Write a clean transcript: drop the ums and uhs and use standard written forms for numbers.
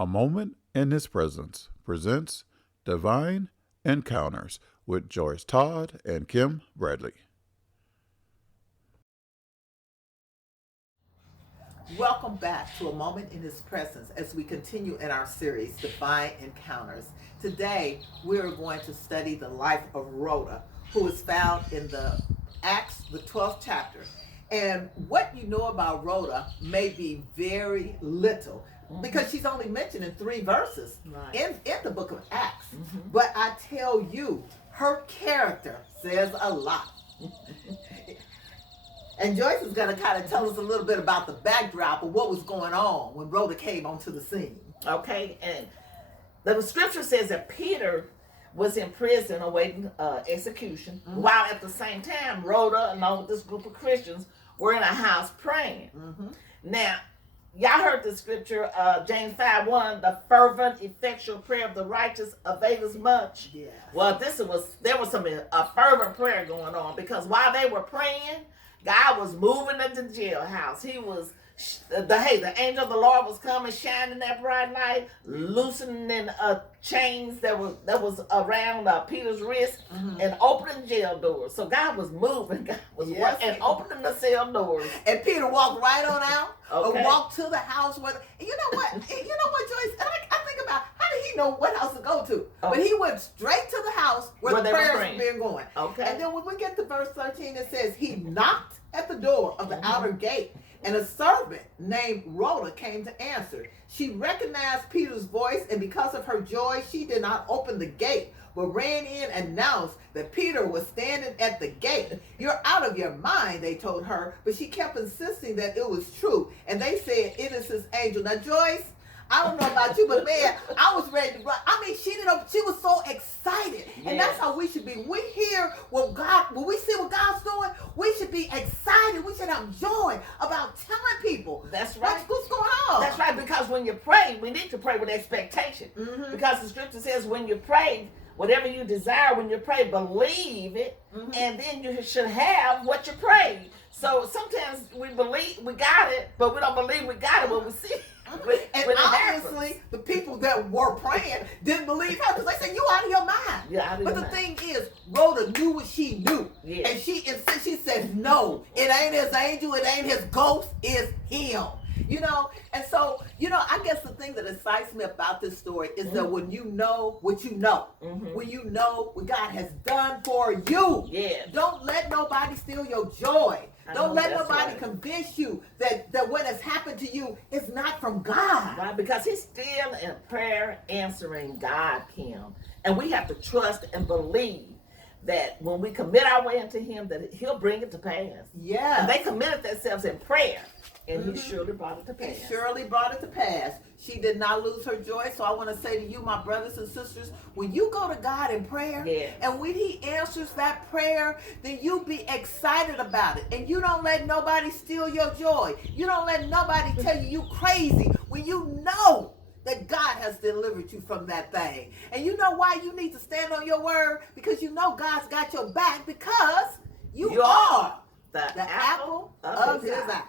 A Moment in His Presence presents Divine Encounters with Joyce, Todd, and Kim Bradley. Welcome back to A Moment in His Presence as we continue in our series, Divine Encounters. Today, we're going to study the life of Rhoda, who is found in the Acts, the 12th chapter. And what you know about Rhoda may be very little, because she's only mentioned in 3 verses in the book of Acts. But I tell you, her character says a lot. And Joyce is going to kind of tell us a little bit about the backdrop of what was going on when Rhoda came onto the scene. Okay, and the scripture says that Peter was in prison awaiting execution, while at the same time, Rhoda, along with this group of Christians, were in a house praying. Now, y'all heard the scripture, James 5:1, the fervent, effectual prayer of the righteous availeth much. Yes. Well, there was a fervent prayer going on, because while they were praying, God was moving into the jailhouse. He was, the angel of the Lord was coming, shining that bright light, loosening chains that was around Peter's wrist, and opening jail doors. So God was moving, God was working, and opening the cell doors. And Peter walked right on out, Okay. walked to the house where, and you know what, Joyce, and I think about, how did he know what house to go to? Oh. But he went straight to the house where the they were prayers were praying. being going. Okay. And then when we get to verse 13, it says, he knocked at the door of the outer gate, and a servant named Rhoda came to answer. She recognized Peter's voice, and because of her joy, she did not open the gate, but ran in and announced that Peter was standing at the gate. You're out of your mind, they told her, but she kept insisting that it was true. And they said, it is his angel. Now, Joyce, I don't know about you, but man, I was ready to run. I mean, she was so excited. And that's how we should be. When we hear when we see what God's doing, we should be excited. We should have joy about telling people. That's right. What's going on. That's right, because when you pray, we need to pray with expectation. Because the scripture says when you pray, whatever you desire, when you pray, believe it, and then you should have what you prayed. So sometimes we believe we got it, but we don't believe we got it when we see it. And obviously, the people that were praying didn't believe her, because they said, you out of your mind. But the thing is, Rhoda knew what she knew. And she said, no, it ain't his angel, it ain't his ghost, it's him. And so, I guess the thing that excites me about this story is that when you know what you know, when you know what God has done for you, don't let nobody steal your joy. Don't let nobody convince you that what has happened to you is not from God. Right, because he's still in prayer answering God, Kim. And we have to trust and believe that when we commit our way into him, that he'll bring it to pass. Yeah. And they committed themselves in prayer, and he surely brought it to pass. He surely brought it to pass. She did not lose her joy. So I want to say to you, my brothers and sisters, when you go to God in prayer, and when he answers that prayer, then you be excited about it. And you don't let nobody steal your joy. You don't let nobody tell you crazy when you know that God has delivered you from that thing. And you know why you need to stand on your word? Because you know God's got your back, because you are the apple of his eye.